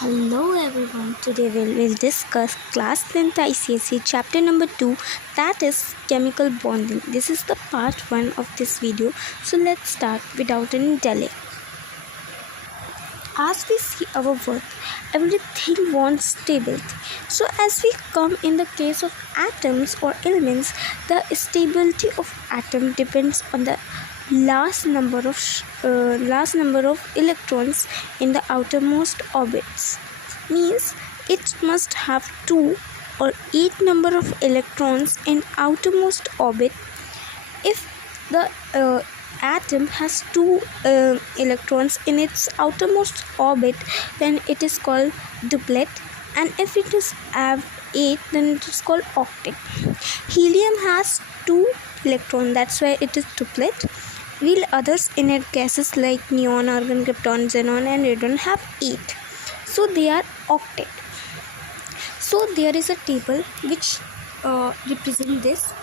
Hello everyone, today we'll discuss class 10th icse chapter number 2, that is chemical bonding. This is the part 1 of this video, so let's start without any delay. As we see our world, everything wants stability. So as we come in the case of atoms or elements, the stability of atom depends on the last number of electrons in the outermost orbits. Means it must have 2 or 8 number of electrons in outermost orbit. If the atom has 2 electrons in its outermost orbit, then it is called duplet, and if it is have 8, then it is called octet. Helium has 2 electrons, that's why it is duplet, while others inert gases like neon, argon, krypton, xenon and radon have 8, so they are octet. So there is a table which represent this.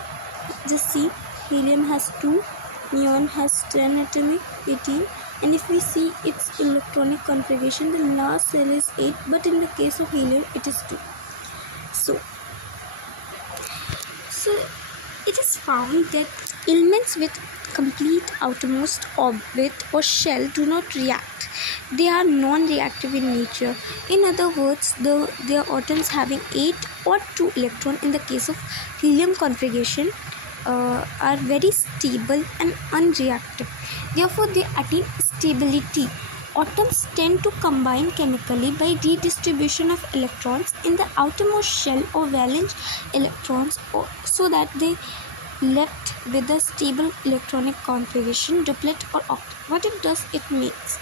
Just see, helium has 2, neon has 10 atomic, 18, and if we see its electronic configuration, the last cell is 8, but in the case of helium it is 2. So it is found that elements with complete outermost orbit or shell do not react. They are non-reactive in nature. In other words, their atoms having 8 or 2 electrons in the case of helium configuration are very stable and unreactive. Therefore, they attain stability. Atoms tend to combine chemically by redistribution of electrons in the outermost shell or valence electrons, so that they left with a stable electronic configuration, duplet or octet. What it does, it means,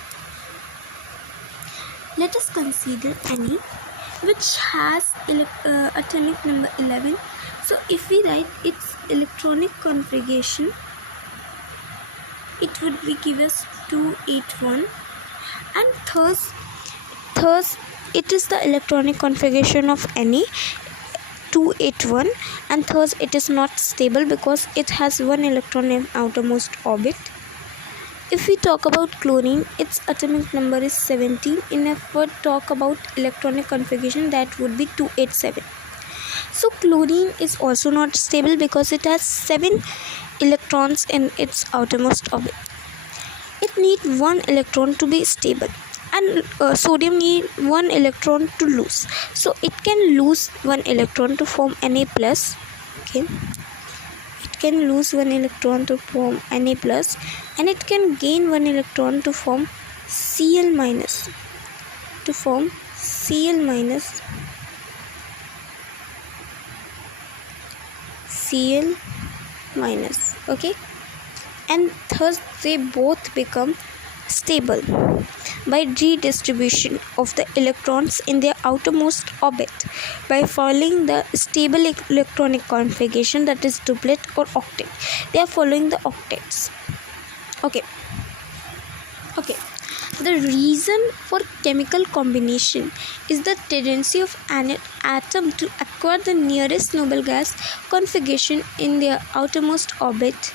let us consider any which has atomic number 11. So if we write its electronic configuration, it would be give us 281, and thus it is the electronic configuration of any 281, and thus it is not stable because it has 1 electron in outermost orbit. If we talk about chlorine, its atomic number is 17. If we talk about electronic configuration, that would be 287. So chlorine is also not stable because it has 7 electrons in its outermost orbit. It needs 1 electron to be stable, and sodium needs 1 electron to lose. So it can lose 1 electron to form Na+. Okay, it can lose 1 electron to form Na+, and it can gain 1 electron to form Cl-. Okay, and thus they both become stable by redistribution of the electrons in their outermost orbit by following the stable electronic configuration, that is duplet or octet. They are following the octets. Okay, the reason for chemical combination is the tendency of an atom to acquire the nearest noble gas configuration in their outermost orbit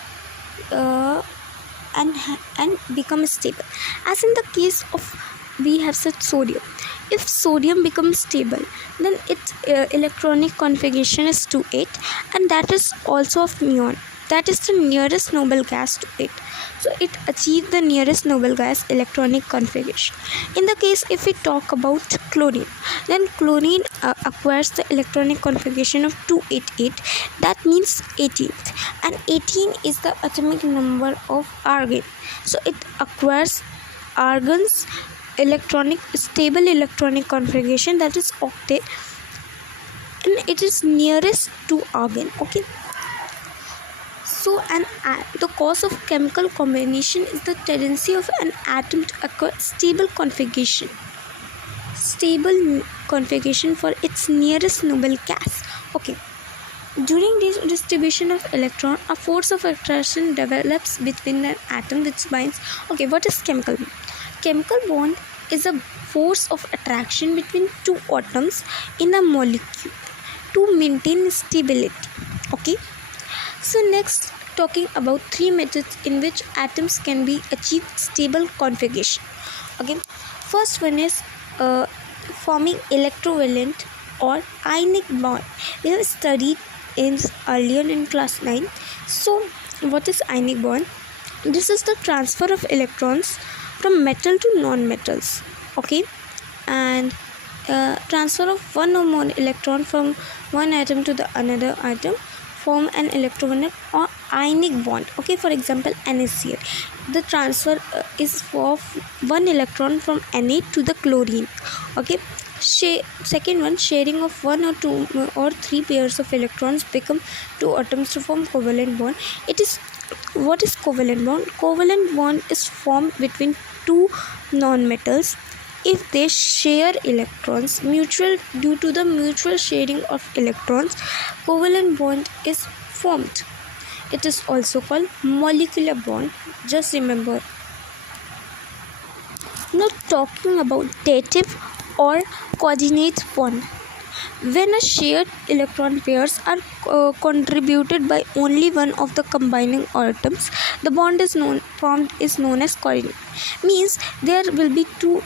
and become stable. As in the case of, we have said sodium. If sodium becomes stable, then its electronic configuration is 2,8, and that is also of neon. That is the nearest noble gas to it. So it achieves the nearest noble gas electronic configuration. In the case, if we talk about chlorine, then chlorine acquires the electronic configuration of 288. That means 18th, and 18 is the atomic number of argon. So it acquires argon's stable electronic configuration, that is octet, and it is nearest to argon. Okay. So the cause of chemical combination is the tendency of an atom to acquire stable configuration for its nearest noble gas. Okay. During this distribution of electron, a force of attraction develops between an atom which binds. Okay, what is chemical bond? Chemical bond is a force of attraction between 2 atoms in a molecule to maintain stability. Okay. So next, talking about 3 methods in which atoms can be achieved stable configuration. Okay, first one is forming electrovalent or ionic bond. We have studied in earlier in class 9. So what is ionic bond? This is the transfer of electrons from metal to non-metals. Okay, and transfer of one or more electron from one atom to the another atom form an electrovalent or ionic bond. Okay, for example, NaCl. The transfer is of one electron from Na to the chlorine. Okay, second one, sharing of one or two or three pairs of electrons become two atoms to form covalent bond. What is covalent bond? Covalent bond is formed between two non-metals if they share electrons mutual due to the mutual sharing of electrons. Covalent bond is formed. It is also called molecular bond. Just remember. Now talking about dative or coordinate bond. When a shared electron pairs are contributed by only one of the combining atoms, the bond is formed is known as coordinate. Means there will be two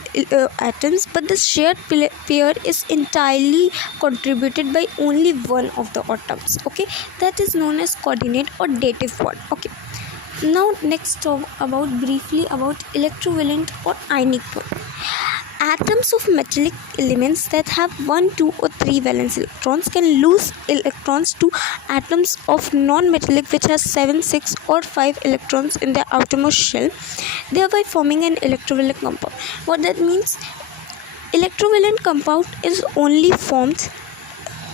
atoms, but the shared pair is entirely contributed by only one of the atoms. Okay, that is known as coordinate or dative bond. Okay. Now next talk briefly about electrovalent or ionic bond. Atoms of metallic elements that have 1, 2 or 3 valence electrons can lose electrons to atoms of non-metallic which has 7, 6 or 5 electrons in their outermost shell, thereby forming an electrovalent compound. What that means? Electrovalent compound is only formed,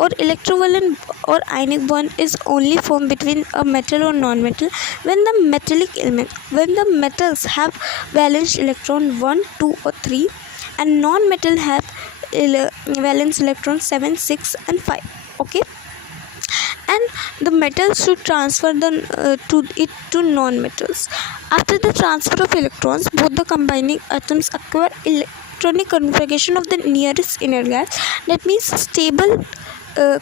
or electrovalent or ionic bond is only formed between a metal or non-metal when the metals have valence electron 1, 2 or 3 and non-metal have valence electrons 7, 6 and 5. Okay, and the metals should transfer to non-metals. After the transfer of electrons, both the combining atoms acquire electronic configuration of the nearest inner gas. That means stable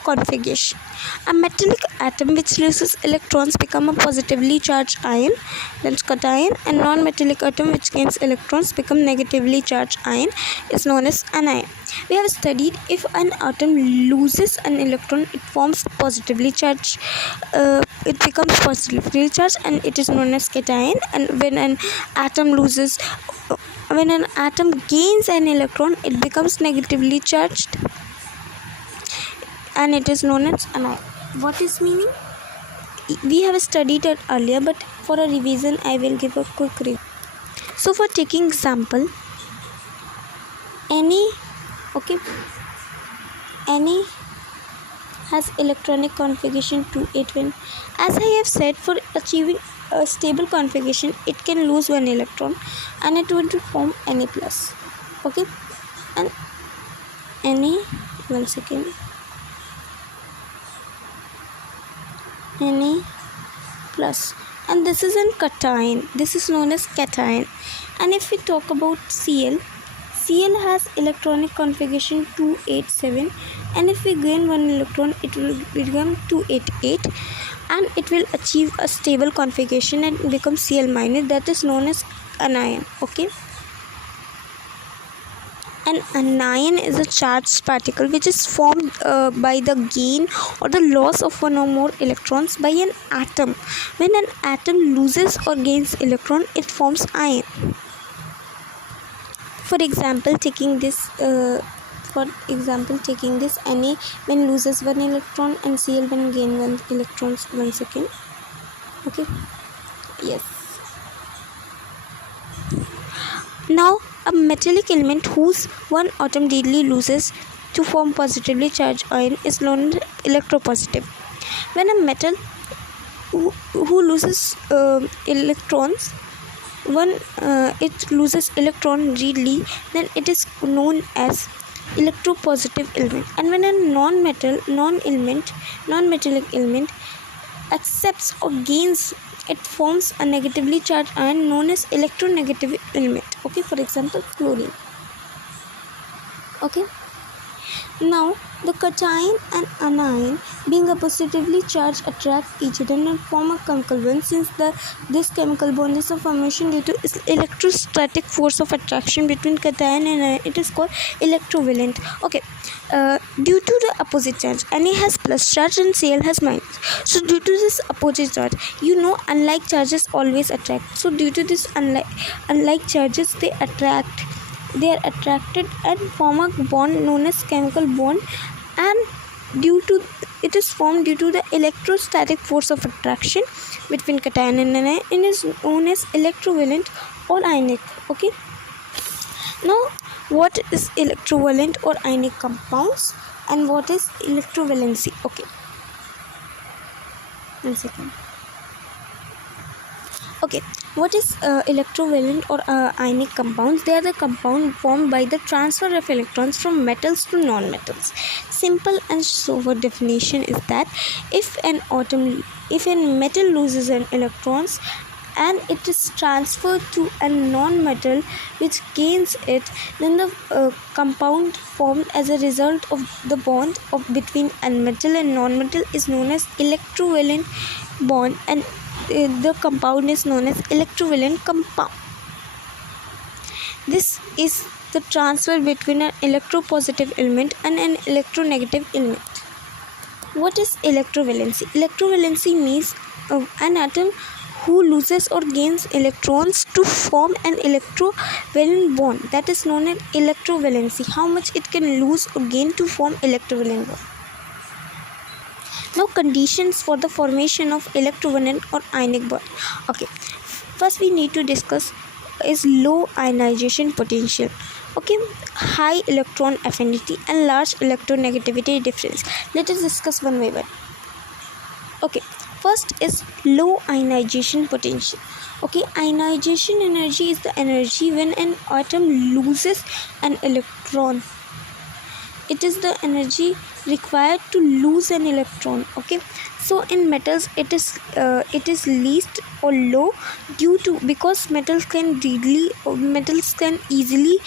configuration. A metallic atom which loses electrons become a positively charged ion, that's cation, and non-metallic atom which gains electrons become negatively charged ion, is known as anion. We have studied if an atom loses an electron, it forms positively charged, it becomes positively charged and it is known as cation, and when an atom gains an electron, it becomes negatively charged and it is known as anion. What is meaning? We have studied it earlier, but for a revision I will give a quick review. So for taking example, Na has electronic configuration 281. As I have said, for achieving a stable configuration, it can lose one electron and it will form Na plus. Okay, and Na, one second, Na plus, and this is an cation. This is known as cation. And if we talk about Cl has electronic configuration 287, and if we gain one electron, it will become 288, and it will achieve a stable configuration and become Cl minus. That is known as anion. Okay. An anion is a charged particle which is formed by the gain or the loss of one or more electrons by an atom. When an atom loses or gains electron, it forms ion. For example, taking this Na when loses one electron and Cl when gain one electron. One second. Okay. Yes. Now, a metallic element whose one atom daily loses to form positively charged ion is known as electropositive. When a metal who loses electrons, it loses electron readily, then it is known as electropositive element. And when a non-metallic element accepts or gains, it forms a negatively charged ion known as electronegative element. Okay, for example, chlorine. Okay, now The cation and anion, being positively charged, attract each other and form a chemical bond. Since this chemical bond is a formation due to electrostatic force of attraction between cation and anion, it is called electrovalent. Okay, due to the opposite charge, Na has plus charge and Cl has minus. So due to this opposite charge, unlike charges always attract. So due to this unlike charges, they are attracted and form a bond known as chemical bond, and it is formed due to the electrostatic force of attraction between cation and anion, and is known as electrovalent or ionic. Okay, now what is electrovalent or ionic compounds and what is electrovalency? Okay, 1 second. Okay, what is electrovalent or ionic compounds? They are the compound formed by the transfer of electrons from metals to non-metals. Simple and sober definition is that if a metal loses an electrons and it is transferred to a non-metal which gains it, then the compound formed as a result of the bond between a metal and non-metal is known as electrovalent bond, and the compound is known as electrovalent compound. This is the transfer between an electropositive element and an electronegative element. What is electrovalency? Electrovalency means an atom who loses or gains electrons to form an electrovalent bond, that is known as electrovalency. How much it can lose or gain to form electrovalent bond. Now, conditions for the formation of electrovalent or ionic bond. Okay, first we need to discuss is low ionization potential. Okay, high electron affinity and large electronegativity difference. Let us discuss one by one. Okay, first is low ionization potential. Okay, ionization energy is the energy when an atom loses an electron. It is the energy required to lose an electron. Okay, so in metals it is least or low because metals can easily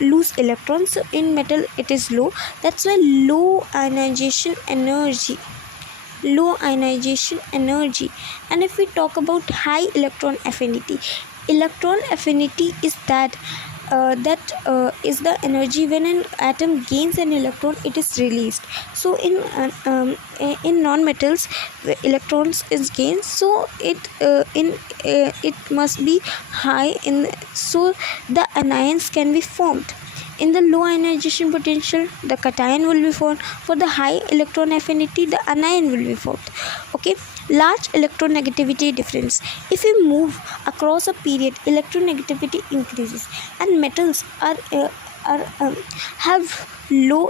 lose electrons. So in metal it is low, that's why low ionization energy. And if we talk about high electron affinity is is the energy when an atom gains an electron, it is released. So in non-metals, the electrons is gained, so it must be high so the anions can be formed. In the low ionization potential, the cation will be formed. For the high electron affinity, the anion will be formed. Okay, large electronegativity difference. If we move across a period, electronegativity increases, and metals have low